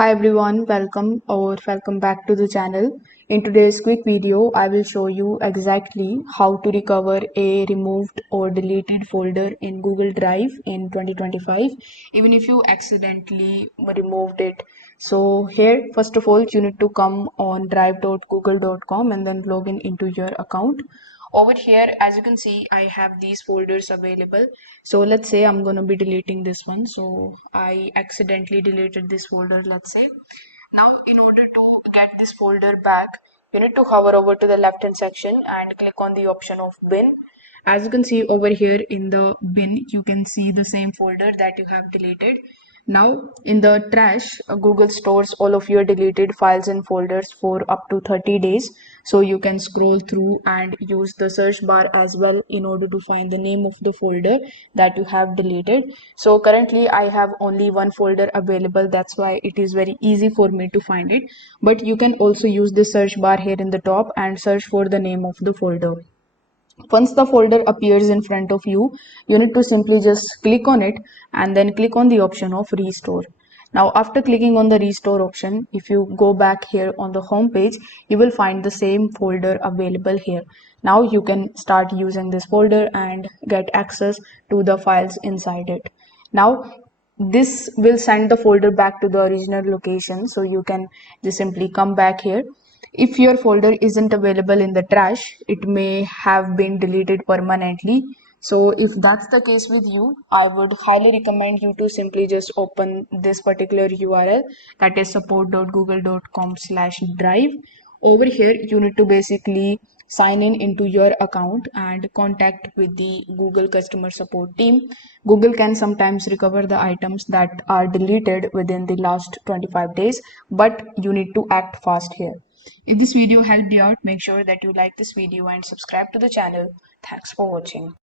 Hi everyone, welcome back to the channel. In today's quick video, I will show you exactly how to recover a removed or deleted folder in Google Drive in 2025, even if you accidentally removed it. So here, first of all, you need to come on drive.google.com and then log in into your account. Over here, as you can see, I have these folders available. So let's say I'm going to be deleting this one. So I accidentally deleted this folder, let's say. Now, in order to get this folder back, you need to hover over to the left hand section and click on the option of bin. As you can see over here in the bin, you can see the same folder that you have deleted. Now in the trash, Google stores all of your deleted files and folders for up to 30 days. So you can scroll through and use the search bar as well in order to find the name of the folder that you have deleted. So currently I have only one folder available. That's why it is very easy for me to find it. But you can also use the search bar here in the top and search for the name of the folder. Once the folder appears in front of you, you need to simply just click on it and then click on the option of restore. Now, after clicking on the restore option, if you go back here on the home page, you will find the same folder available here. Now you can start using this folder and get access to the files inside it. Now, this will send the folder back to the original location, so you can just simply come back here. If your folder isn't available in the trash, it may have been deleted permanently. So if that's the case with you, I would highly recommend you to simply just open this particular URL, that is support.google.com/drive. Over here, you need to basically sign in into your account and contact with the Google customer support team. Google can sometimes recover the items that are deleted within the last 25 days, but you need to act fast here. If this video helped you out, make sure that you like this video and subscribe to the channel. Thanks for watching.